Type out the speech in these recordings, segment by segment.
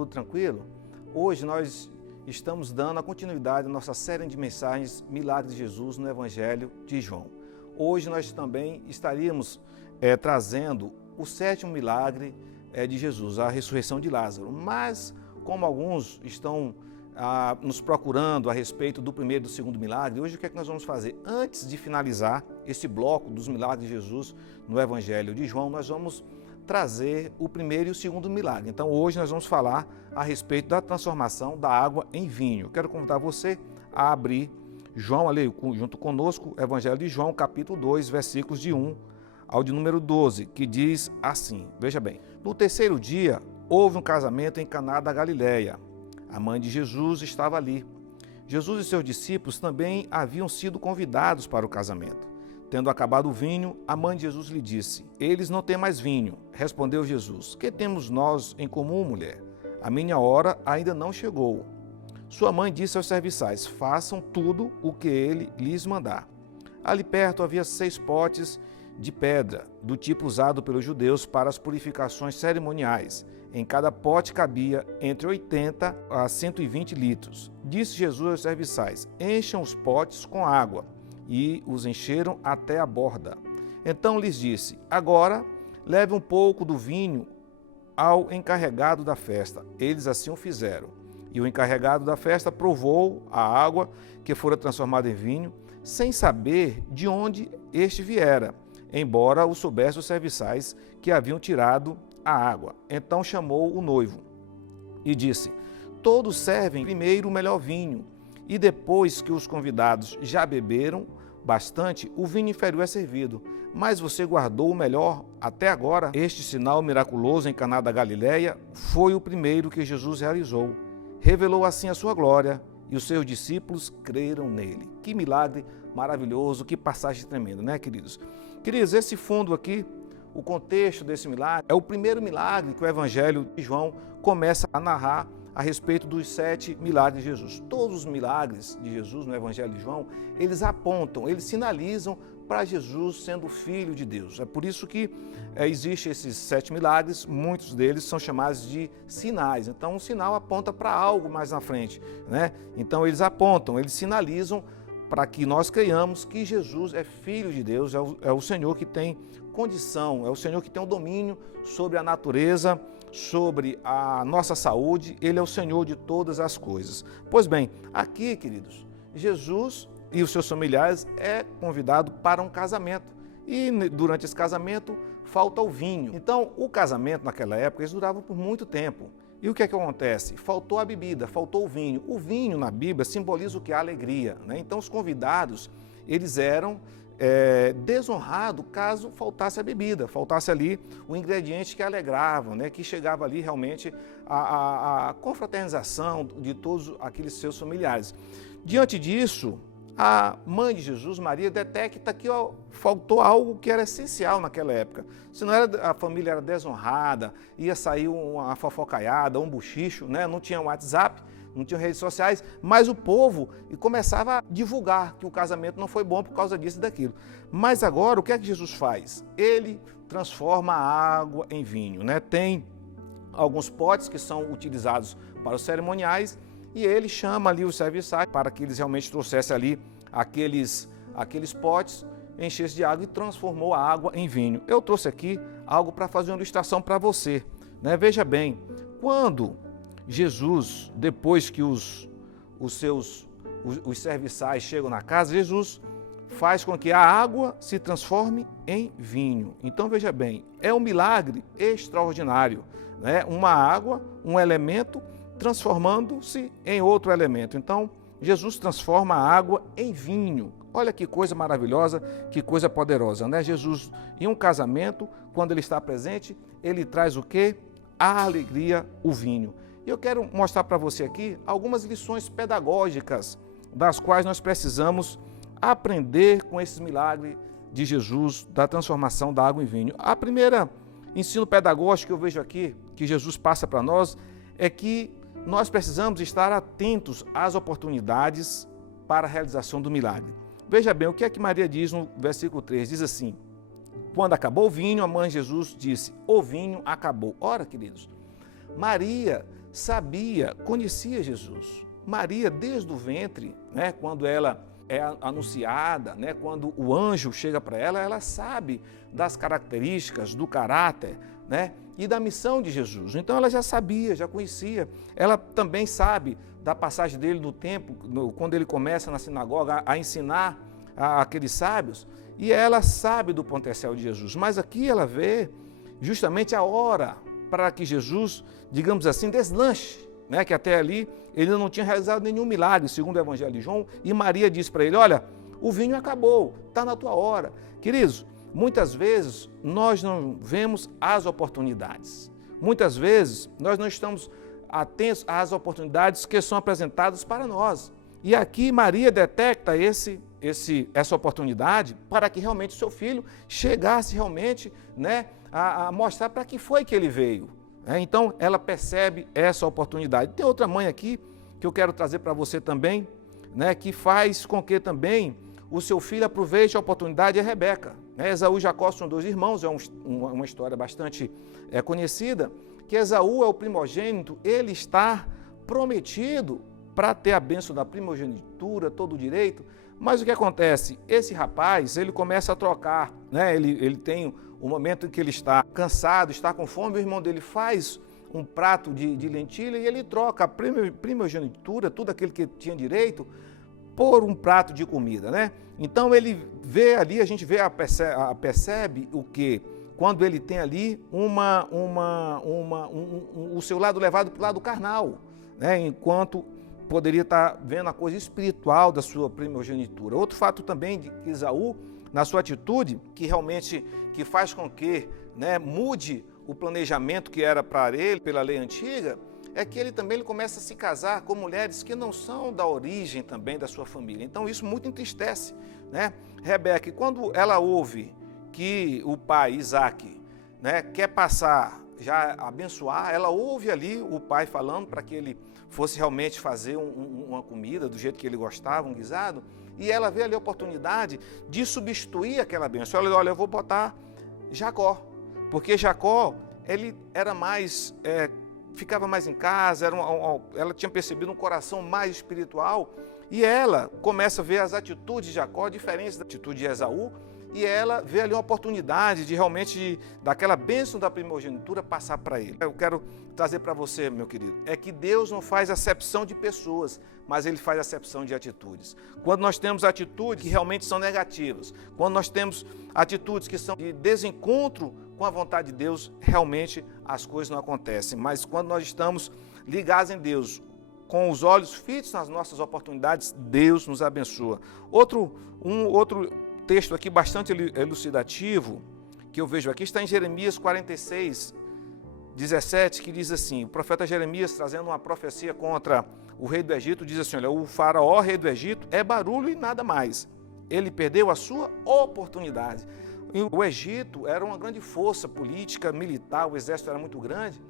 tudo tranquilo? Hoje nós estamos dando a continuidade à nossa série de mensagens Milagres de Jesus no Evangelho de João. Hoje nós também estaríamos trazendo o sétimo milagre de Jesus, a ressurreição de Lázaro. Mas, como alguns estão nos procurando a respeito do primeiro e do segundo milagre, hoje o que é que nós vamos fazer? Antes de finalizar esse bloco dos milagres de Jesus no Evangelho de João, nós vamos trazer o primeiro e o segundo milagre. Então hoje nós vamos falar a respeito da transformação da água em vinho. Eu quero convidar você a abrir João, ali junto conosco, Evangelho de João, capítulo 2, versículos de 1 ao de número 12, que diz assim, veja bem: no terceiro dia houve um casamento em Caná da Galileia. A mãe de Jesus estava ali. Jesus e seus discípulos também haviam sido convidados para o casamento. Tendo acabado o vinho, a mãe de Jesus lhe disse: eles não têm mais vinho. Respondeu Jesus: que temos nós em comum, mulher? A minha hora ainda não chegou. Sua mãe disse aos serviçais: façam tudo o que ele lhes mandar. Ali perto havia 6 potes de pedra, do tipo usado pelos judeus para as purificações cerimoniais. Em cada pote cabia entre 80 a 120 litros. Disse Jesus aos serviçais: encham os potes com água. E os encheram até a borda. Então lhes disse: agora leve um pouco do vinho ao encarregado da festa. Eles assim o fizeram. E o encarregado da festa provou a água que fora transformada em vinho, sem saber de onde este viera, embora o soubessem os serviçais que haviam tirado a água. Então chamou o noivo e disse: todos servem primeiro o melhor vinho, e depois que os convidados já beberam bastante, o vinho inferior é servido. Mas você guardou o melhor até agora. Este sinal miraculoso em Caná da Galileia foi o primeiro que Jesus realizou. Revelou assim a sua glória, e os seus discípulos creram nele. Que milagre maravilhoso, que passagem tremenda, né, queridos? Queridos, esse fundo aqui, o contexto desse milagre, é o primeiro milagre que o Evangelho de João começa a narrar a respeito dos 7 milagres de Jesus. Todos os milagres de Jesus no Evangelho de João, eles apontam, eles sinalizam para Jesus sendo Filho de Deus. É por isso que existem esses 7 milagres, muitos deles são chamados de sinais. Então, um sinal aponta para algo mais na frente, né? Então, eles apontam, eles sinalizam para que nós creiamos que Jesus é Filho de Deus, é o Senhor que tem condição, é o Senhor que tem o domínio sobre a natureza, sobre a nossa saúde. Ele é o Senhor de todas as coisas. Pois bem, aqui, queridos, Jesus e os seus familiares é convidado para um casamento. E durante esse casamento falta o vinho. Então, o casamento naquela época, eles duravam por muito tempo. E o que é que acontece? Faltou a bebida, faltou o vinho. O vinho na Bíblia simboliza o que? A alegria, né? Então, os convidados, eles eram desonrados caso faltasse a bebida, faltasse ali o ingrediente que alegrava, né? Que chegava ali realmente a confraternização de todos aqueles seus familiares. Diante disso, a mãe de Jesus, Maria, detecta que faltou algo que era essencial naquela época. Se não era, a família era desonrada, ia sair uma fofocaiada, um buchicho, né? Não tinha WhatsApp, não tinha redes sociais, mas o povo começava a divulgar que o casamento não foi bom por causa disso e daquilo. Mas agora, o que é que Jesus faz? Ele transforma a água em vinho, né? Tem alguns potes que são utilizados para os cerimoniais, e ele chama ali os serviçais para que eles realmente trouxessem ali aqueles potes, enchessem de água e transformou a água em vinho. Eu trouxe aqui algo para fazer uma ilustração para você, né? Veja bem, quando Jesus, depois que os serviçais chegam na casa, Jesus faz com que a água se transforme em vinho. Então veja bem, é um milagre extraordinário, né? Uma água, um elemento, transformando-se em outro elemento. Então, Jesus transforma a água em vinho. Olha que coisa maravilhosa, que coisa poderosa, né? Jesus, em um casamento, quando ele está presente, ele traz o quê? A alegria, o vinho. E eu quero mostrar para você aqui algumas lições pedagógicas das quais nós precisamos aprender com esse milagre de Jesus, da transformação da água em vinho. A primeira ensino pedagógico que eu vejo aqui, que Jesus passa para nós, é que nós precisamos estar atentos às oportunidades para a realização do milagre. Veja bem, o que é que Maria diz no versículo 3? Diz assim: quando acabou o vinho, a mãe de Jesus disse: o vinho acabou. Ora, queridos, Maria sabia, conhecia Jesus. Maria, desde o ventre, né, quando ela é anunciada, né, quando o anjo chega para ela, ela sabe das características, do caráter, né, e da missão de Jesus. Então ela já sabia, já conhecia. Ela também sabe da passagem dele no templo, quando ele começa na sinagoga a ensinar aqueles sábios, e ela sabe do potencial de Jesus. Mas aqui ela vê justamente a hora para que Jesus, digamos assim, deslanche, né, que até ali ele não tinha realizado nenhum milagre, segundo o Evangelho de João, e Maria disse para ele, olha, o vinho acabou, está na tua hora. Queridos, muitas vezes nós não vemos as oportunidades. Muitas vezes nós não estamos atentos às oportunidades que são apresentadas para nós. E aqui Maria detecta essa oportunidade para que realmente o seu filho chegasse realmente, né, a mostrar para que foi que ele veio. Então ela percebe essa oportunidade. Tem outra mãe aqui que eu quero trazer para você também, né, que faz com que também o seu filho aproveite a oportunidade, é Rebeca. Esaú e Jacó são dois irmãos, é uma história bastante conhecida, que Esaú é o primogênito, ele está prometido para ter a bênção da primogenitura, todo o direito, mas o que acontece? Esse rapaz, ele começa a trocar, né? Ele tem um momento em que ele está cansado, está com fome, o irmão dele faz um prato de lentilha e ele troca a primogenitura, tudo aquilo que tinha direito, por um prato de comida, né? Então ele vê ali, a gente percebe o que? Quando ele tem ali o seu lado levado para o lado carnal, né? Enquanto poderia estar vendo a coisa espiritual da sua primogenitura. Outro fato também de que Esaú, na sua atitude, que realmente que faz com que, né, mude o planejamento que era para ele, pela lei antiga, é que ele começa a se casar com mulheres que não são da origem também da sua família. Então isso muito entristece, né? Rebeca, quando ela ouve que o pai, Isaac, né, quer passar, já abençoar, ela ouve ali o pai falando para que ele fosse realmente fazer uma comida do jeito que ele gostava, um guisado, e ela vê ali a oportunidade de substituir aquela bênção. Ela olha, eu vou botar Jacó, porque Jacó, ele era mais, ficava mais em casa, ela tinha percebido um coração mais espiritual, e ela começa a ver as atitudes de Jacó diferentes da atitude de Esaú, e ela vê ali uma oportunidade de realmente, daquela bênção da primogenitura, passar para ele. Eu quero trazer para você, meu querido, é que Deus não faz acepção de pessoas, mas Ele faz acepção de atitudes. Quando nós temos atitudes que realmente são negativas, quando nós temos atitudes que são de desencontro com a vontade de Deus, realmente as coisas não acontecem. Mas quando nós estamos ligados em Deus, com os olhos fitos nas nossas oportunidades, Deus nos abençoa. Outro texto aqui bastante elucidativo que eu vejo aqui está em Jeremias 46, 17, que diz assim, o profeta Jeremias, trazendo uma profecia contra o rei do Egito, diz assim, olha, o faraó, rei do Egito, é barulho e nada mais. Ele perdeu a sua oportunidade. O Egito era uma grande força política, militar, o exército era muito grande,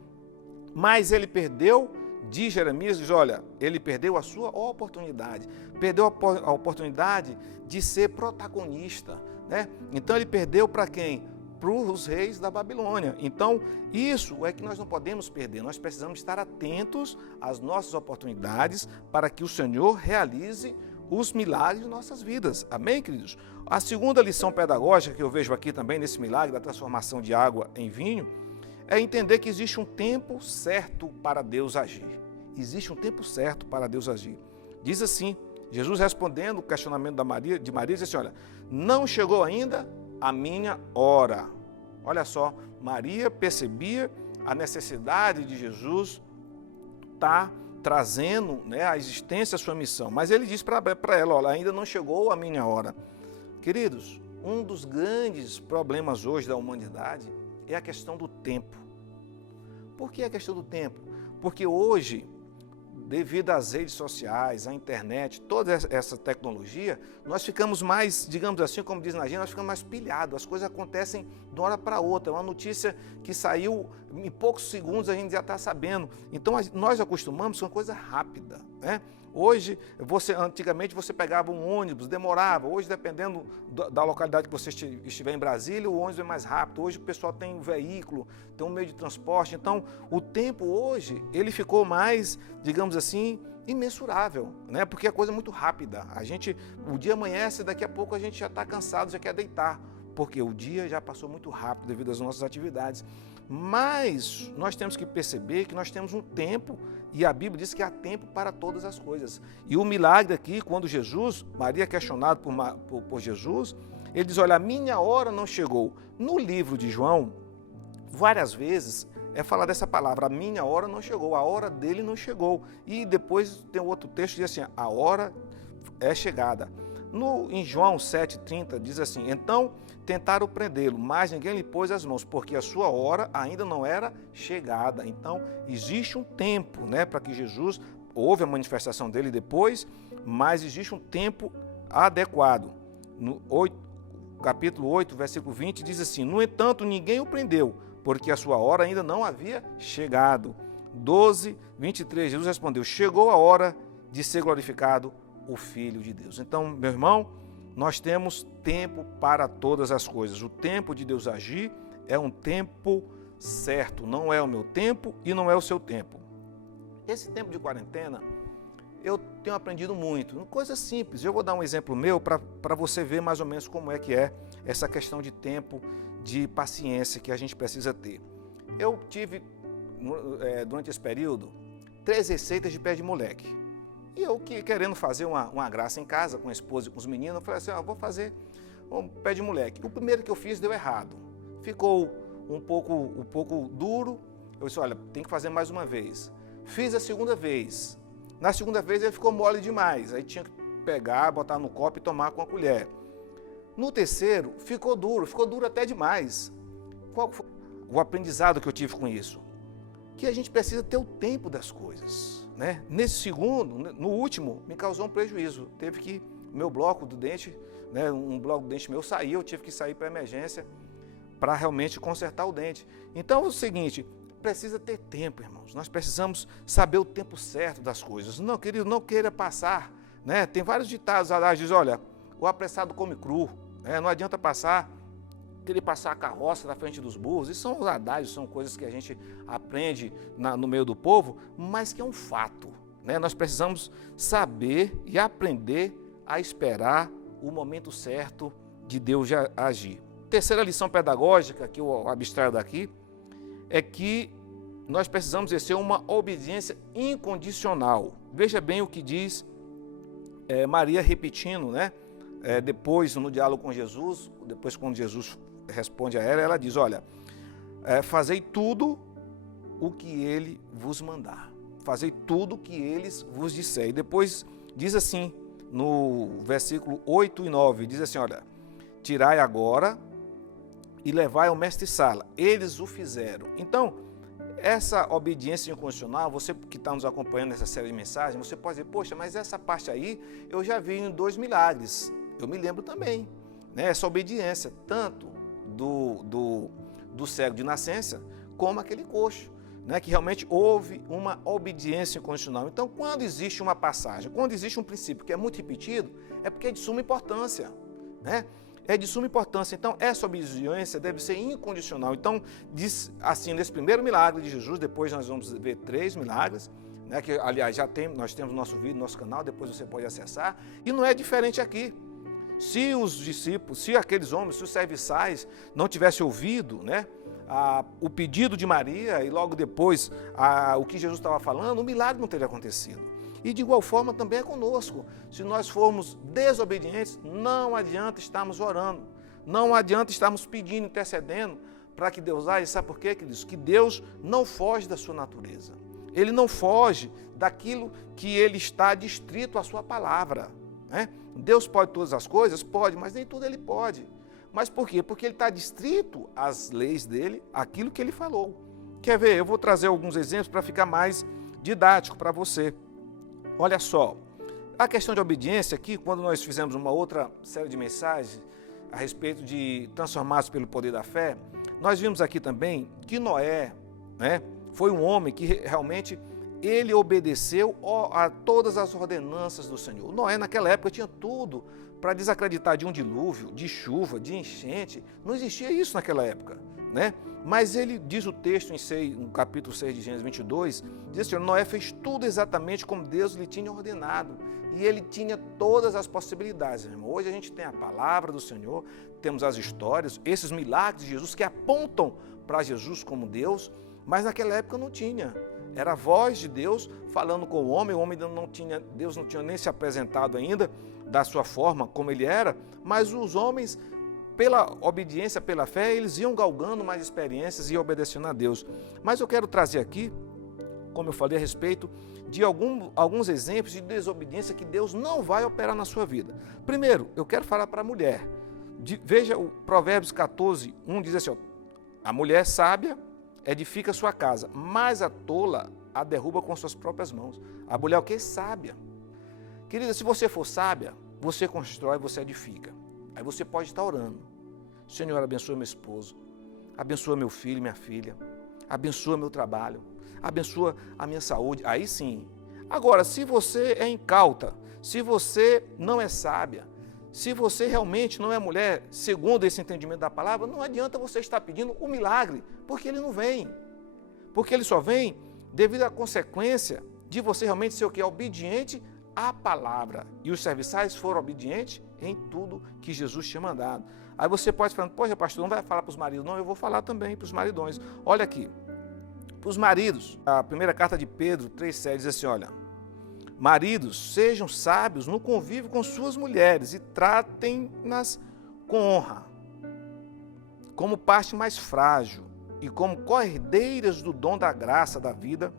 mas ele perdeu, diz Jeremias, diz, olha, ele perdeu a sua oportunidade, perdeu a oportunidade de ser protagonista, né? Então ele perdeu para quem? Para os reis da Babilônia. Então isso é que nós não podemos perder, nós precisamos estar atentos às nossas oportunidades para que o Senhor realize os milagres de nossas vidas. Amém, queridos? A segunda lição pedagógica que eu vejo aqui também nesse milagre da transformação de água em vinho é entender que existe um tempo certo para Deus agir. Existe um tempo certo para Deus agir. Diz assim, Jesus respondendo o questionamento de Maria, diz assim, olha, não chegou ainda a minha hora. Olha só, Maria percebia a necessidade de Jesus estar trazendo, né, à existência a sua missão. Mas ele diz para ela, olha, ainda não chegou a minha hora. Queridos, um dos grandes problemas hoje da humanidade é a questão do tempo. Por que a questão do tempo? Porque hoje, devido às redes sociais, à internet, toda essa tecnologia, nós ficamos mais, digamos assim, como diz na gente, nós ficamos mais pilhados, as coisas acontecem de uma hora para outra, uma notícia que saiu em poucos segundos a gente já está sabendo. Então nós acostumamos com uma coisa rápida, né? Hoje, antigamente você pegava um ônibus, demorava. Hoje, dependendo da localidade que você estiver em Brasília, o ônibus é mais rápido. Hoje o pessoal tem um veículo, tem um meio de transporte. Então, o tempo hoje, ele ficou mais, digamos assim, imensurável, né? Porque a coisa é muito rápida. O dia amanhece, daqui a pouco a gente já está cansado, já quer deitar, porque o dia já passou muito rápido devido às nossas atividades. Mas nós temos que perceber que nós temos um tempo, e a Bíblia diz que há tempo para todas as coisas. E o milagre aqui, quando Maria é questionada por Jesus, ele diz, olha, a minha hora não chegou. No livro de João, várias vezes falar dessa palavra, a minha hora não chegou, a hora dele não chegou. E depois tem outro texto que diz assim, a hora é chegada. Em João 7,30 diz assim, então tentaram prendê-lo, mas ninguém lhe pôs as mãos, porque a sua hora ainda não era chegada. Então existe um tempo, né, para que Jesus, houve a manifestação dele depois, mas existe um tempo adequado. No capítulo 8, versículo 20, diz assim, no entanto ninguém o prendeu, porque a sua hora ainda não havia chegado. 12, 23, Jesus respondeu, chegou a hora de ser glorificado o Filho de Deus. Então, meu irmão, nós temos tempo para todas as coisas. O tempo de Deus agir é um tempo certo, não é o meu tempo e não é o seu tempo. Esse tempo de quarentena, eu tenho aprendido muito, coisas simples. Eu vou dar um exemplo meu para você ver mais ou menos como é que é essa questão de tempo, de paciência que a gente precisa ter. Eu tive, durante esse período, 3 receitas de pé de moleque. E eu querendo fazer uma graça em casa, com a esposa e com os meninos, eu falei assim, vou fazer um pé de moleque. O primeiro que eu fiz deu errado. Ficou um pouco duro. Eu disse, olha, tem que fazer mais uma vez. Fiz a segunda vez. Na segunda vez ele ficou mole demais. Aí tinha que pegar, botar no copo e tomar com a colher. No terceiro, ficou duro até demais. Qual foi o aprendizado que eu tive com isso? Que a gente precisa ter o tempo das coisas, né? Nesse segundo, no último, me causou um prejuízo. Teve que, meu bloco do dente, né, um bloco do dente meu saiu, eu tive que sair para emergência para realmente consertar o dente. Então é o seguinte, precisa ter tempo, irmãos. Nós precisamos saber o tempo certo das coisas. Não, querido, não queira passar, né? Tem vários ditados lá, diz, olha, o apressado come cru, né? Não adianta querer passar a carroça na frente dos burros. Isso são os adágios, são coisas que a gente aprende no meio do povo, mas que é um fato, né? Nós precisamos saber e aprender a esperar o momento certo de Deus agir. Terceira lição pedagógica que eu abstraio daqui é que nós precisamos exercer uma obediência incondicional. Veja bem o que diz Maria repetindo, né? Depois no diálogo com Jesus, depois quando Jesus responde a ela, ela diz, olha, fazei tudo o que ele vos mandar, fazei tudo o que eles vos disser. E depois diz assim, no versículo 8 e 9, diz assim, olha, tirai agora e levai ao mestre-sala, eles o fizeram. Então, essa obediência incondicional, você que está nos acompanhando nessa série de mensagens, você pode dizer, poxa, mas essa parte aí eu já vi em 2 milagres, eu me lembro também, né? Essa obediência, tanto do cego de nascença, como aquele coxo, né? Que realmente houve uma obediência incondicional. Então, quando existe uma passagem, quando existe um princípio que é muito repetido, é porque é de suma importância, né? É de suma importância. Então, essa obediência deve ser incondicional. Então, diz assim, nesse primeiro milagre de Jesus, depois nós vamos ver 3 milagres, né? Que, aliás, nós temos nosso vídeo, nosso canal, depois você pode acessar, e não é diferente aqui. Se os discípulos, se aqueles homens, se os serviçais não tivessem ouvido, né, o pedido de Maria e logo depois o que Jesus estava falando, o milagre não teria acontecido. E de igual forma também é conosco. Se nós formos desobedientes, não adianta estarmos orando, não adianta estarmos pedindo, intercedendo para que Deus age. Sabe por quê, queridos? Que Deus não foge da sua natureza. Ele não foge daquilo que ele está distrito à sua palavra, né? Deus pode todas as coisas? Pode, mas nem tudo ele pode. Mas por quê? Porque ele está distrito às leis dele, aquilo que ele falou. Quer ver? Eu vou trazer alguns exemplos para ficar mais didático para você. Olha só, a questão de obediência aqui, quando nós fizemos uma outra série de mensagens a respeito de transformados pelo poder da fé, nós vimos aqui também que Noé, né, foi um homem que realmente ele obedeceu a todas as ordenanças do Senhor. Noé, naquela época, tinha tudo para desacreditar de um dilúvio, de chuva, de enchente. Não existia isso naquela época, né? Mas ele diz o texto no capítulo 6 de Gênesis 22, diz assim: Noé fez tudo exatamente como Deus lhe tinha ordenado. E ele tinha todas as possibilidades, irmão. Hoje a gente tem a palavra do Senhor, temos as histórias, esses milagres de Jesus que apontam para Jesus como Deus, mas naquela época não tinha. Era a voz de Deus falando com o homem ainda não tinha, Deus não tinha nem se apresentado ainda da sua forma como ele era, mas os homens, pela obediência, pela fé, eles iam galgando mais experiências e obedecendo a Deus. Mas eu quero trazer aqui, como eu falei a respeito, de alguns exemplos de desobediência que Deus não vai operar na sua vida. Primeiro, eu quero falar para a mulher. Veja o Provérbios 14, 1 diz assim: a mulher sábia edifica sua casa, mas a tola a derruba com suas próprias mãos. A mulher o que? Sábia. Querida, se você for sábia, você constrói, você edifica. Aí você pode estar orando: Senhor, abençoa meu esposo, abençoa meu filho e minha filha, abençoa meu trabalho, abençoa a minha saúde. Aí sim. Agora, se você é incauta, se você não é sábia, se você realmente não é mulher, segundo esse entendimento da palavra, não adianta você estar pedindo o milagre, porque ele não vem. Porque ele só vem devido à consequência de você realmente ser o que? Obediente à palavra. E os serviçais foram obedientes em tudo que Jesus tinha mandado. Aí você pode falar: poxa, pastor, não vai falar para os maridos? Não, eu vou falar também para os maridões. Olha aqui, para os maridos, a primeira carta de Pedro 3,7 diz assim: olha, maridos, sejam sábios no convívio com suas mulheres e tratem-nas com honra, como parte mais frágil e como co-herdeiras do dom da graça da vida,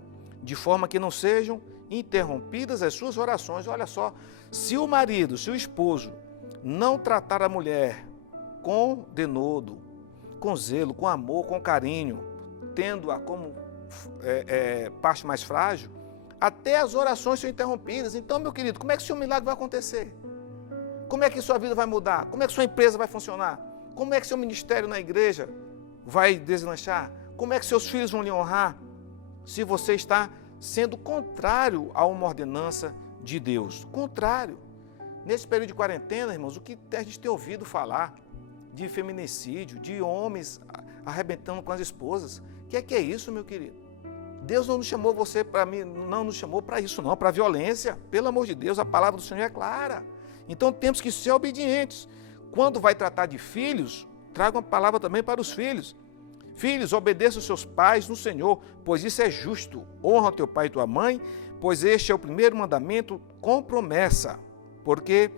de forma que não sejam interrompidas as suas orações. Olha só, se o marido, se o esposo não tratar a mulher com denodo, com zelo, com amor, com carinho, tendo-a como parte mais frágil, até as orações são interrompidas. Então, meu querido, como é que o seu milagre vai acontecer? Como é que sua vida vai mudar? Como é que sua empresa vai funcionar? Como é que seu ministério na igreja vai deslanchar? Como é que seus filhos vão lhe honrar? Se você está sendo contrário a uma ordenança de Deus. Contrário. Nesse período de quarentena, irmãos, o que a gente tem ouvido falar de feminicídio, de homens arrebentando com as esposas. O que é isso, meu querido? Deus não nos chamou você para mim, não nos chamou para isso não, para violência. Pelo amor de Deus, a palavra do Senhor é clara. Então temos que ser obedientes. Quando vai tratar de filhos, traga uma palavra também para os filhos. Filhos, obedeça os seus pais no Senhor, pois isso é justo. Honra teu pai e tua mãe, pois este é o primeiro mandamento com promessa. Porque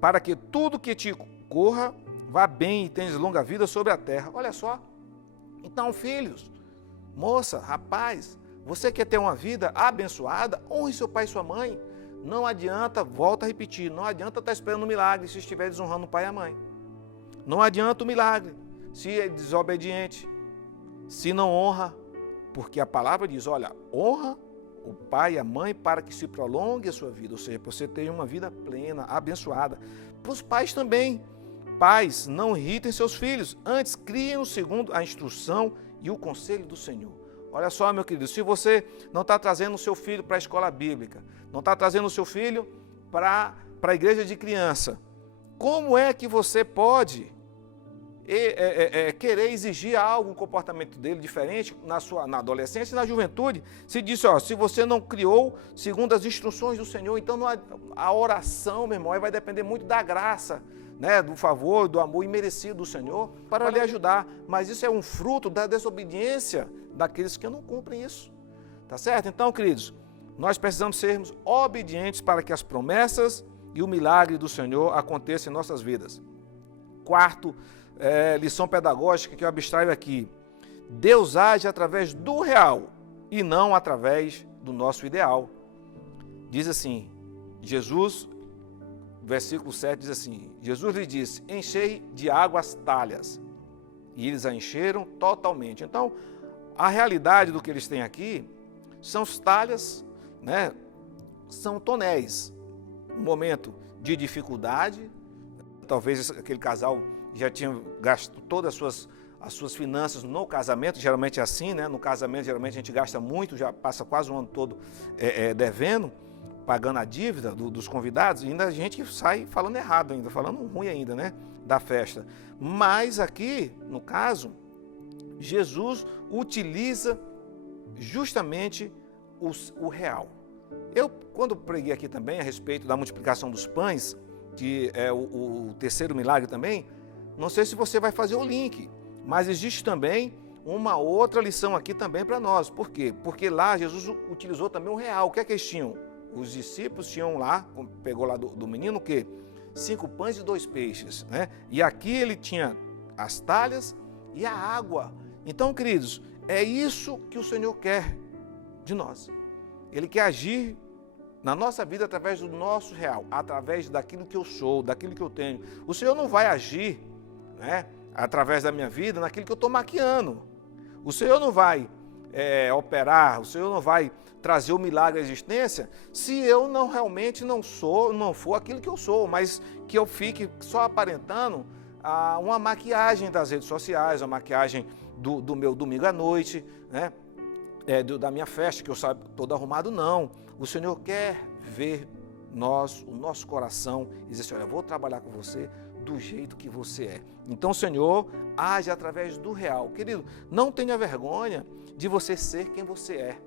para que tudo que te corra vá bem e tenhas longa vida sobre a terra. Olha só. Então, filhos, moça, rapaz, você quer ter uma vida abençoada? Honre seu pai e sua mãe. Não adianta, volta a repetir, não adianta estar esperando um milagre se estiver desonrando o pai e a mãe. Não adianta o milagre se é desobediente, se não honra, porque a palavra diz, olha, honra o pai e a mãe para que se prolongue a sua vida, ou seja, para você ter uma vida plena, abençoada. Para os pais também. Pais, não irritem seus filhos, antes criem-os segundo a instrução e o conselho do Senhor. Olha só, meu querido, se você não está trazendo o seu filho para a escola bíblica, não está trazendo o seu filho para a igreja de criança, como é que você pode querer exigir algo, um comportamento dele diferente na adolescência e na juventude? Se diz, ó, se você não criou segundo as instruções do Senhor, então a oração, meu irmão, vai depender muito da graça, né, do favor, do amor imerecido do Senhor para lhe ajudar. Mas isso é um fruto da desobediência daqueles que não cumprem isso. Tá certo? Então, queridos, nós precisamos sermos obedientes para que as promessas e o milagre do Senhor aconteçam em nossas vidas. Quarto, lição pedagógica que eu abstraio aqui. Deus age através do real e não através do nosso ideal. Diz assim, Jesus, versículo 7 diz assim, Jesus lhe disse, enchei de água as talhas. E eles a encheram totalmente. Então, a realidade do que eles têm aqui são as talhas, né? São tonéis. Um momento de dificuldade, talvez aquele casal já tinha gasto todas as suas finanças no casamento, geralmente é assim, né? No casamento, geralmente a gente gasta muito, já passa quase o ano todo devendo, pagando a dívida dos convidados, e ainda a gente sai falando errado ainda, falando ruim ainda, né? Da festa. Mas aqui, no caso, Jesus utiliza justamente o real. Eu, quando preguei aqui também a respeito da multiplicação dos pães, que é o terceiro milagre também, não sei se você vai fazer o link, mas existe também uma outra lição aqui também para nós. Por quê? Porque lá Jesus utilizou também o real. O que é que eles tinham? Os discípulos tinham lá, pegou lá do menino o quê? 5 pães e 2 peixes, né? E aqui ele tinha as talhas e a água. Então, queridos, é isso que o Senhor quer de nós. Ele quer agir na nossa vida através do nosso real, através daquilo que eu sou, daquilo que eu tenho. O Senhor não vai agir, né, através da minha vida naquilo que eu estou maquiando. O Senhor não vai operar, o Senhor não vai trazer o milagre à existência se eu realmente não for aquilo que eu sou, mas que eu fique só aparentando uma maquiagem das redes sociais, uma maquiagem do meu domingo à noite, né? Da minha festa, que eu saio todo arrumado, não. O Senhor quer ver o nosso coração e dizer assim, olha, eu vou trabalhar com você do jeito que você é. Então o Senhor age através do real. Querido, não tenha vergonha de você ser quem você é.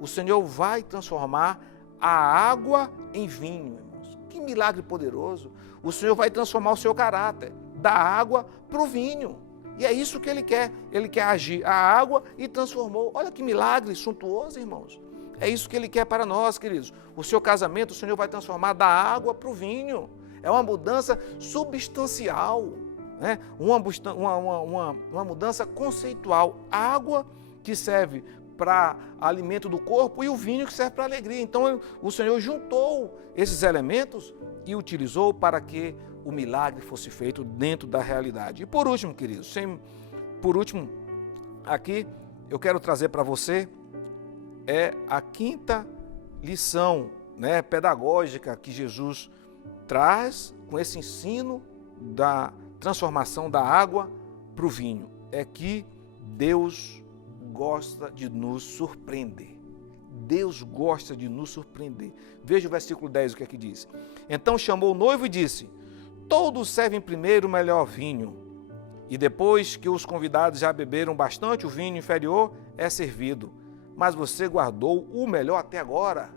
O Senhor vai transformar a água em vinho, irmãos. Que milagre poderoso. O Senhor vai transformar o seu caráter da água para o vinho. E é isso que Ele quer. Ele quer agir a água e transformou. Olha que milagre suntuoso, irmãos. É isso que Ele quer para nós, queridos. O seu casamento, o Senhor vai transformar da água para o vinho. É uma mudança substancial, né? Uma mudança conceitual. A água que serve para alimento do corpo e o vinho que serve para alegria. Então, o Senhor juntou esses elementos e utilizou para que o milagre fosse feito dentro da realidade. E por último, queridos, aqui eu quero trazer para você a quinta lição, né, pedagógica que Jesus traz com esse ensino da transformação da água para o vinho. É que Deus gosta de nos surpreender. Deus gosta de nos surpreender. Veja o versículo 10, o que é que diz. Então chamou o noivo e disse, todos servem primeiro o melhor vinho, e depois que os convidados já beberam bastante, o vinho inferior é servido. Mas você guardou o melhor até agora.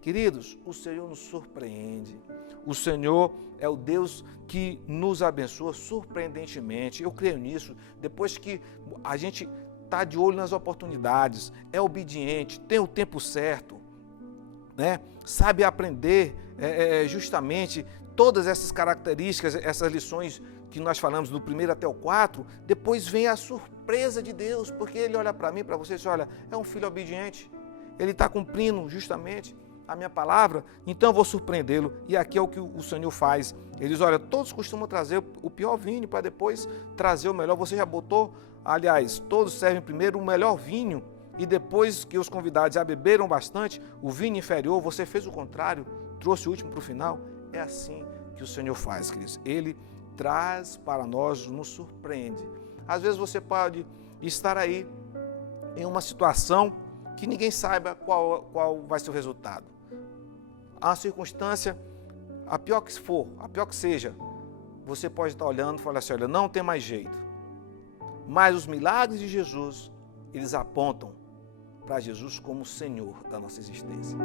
Queridos, o Senhor nos surpreende. O Senhor é o Deus que nos abençoa surpreendentemente. Eu creio nisso. Depois que a gente está de olho nas oportunidades, é obediente, tem o tempo certo, né? Sabe aprender justamente todas essas características, essas lições que nós falamos do 1 até o 4, depois vem a surpresa de Deus, porque Ele olha para mim, para você e diz, olha, é um filho obediente, ele está cumprindo justamente a minha palavra, então eu vou surpreendê-lo. E aqui é o que o Senhor faz. Ele diz, olha, todos costumam trazer o pior vinho para depois trazer o melhor. Você já botou, aliás, todos servem primeiro o melhor vinho e depois que os convidados já beberam bastante, o vinho inferior, você fez o contrário, trouxe o último para o final. É assim que o Senhor faz, queridos. Ele traz para nós, nos surpreende. Às vezes você pode estar aí em uma situação que ninguém saiba qual vai ser o resultado. A circunstância, a pior que for, a pior que seja, você pode estar olhando e falar assim, olha, não tem mais jeito. Mas os milagres de Jesus, eles apontam para Jesus como o Senhor da nossa existência.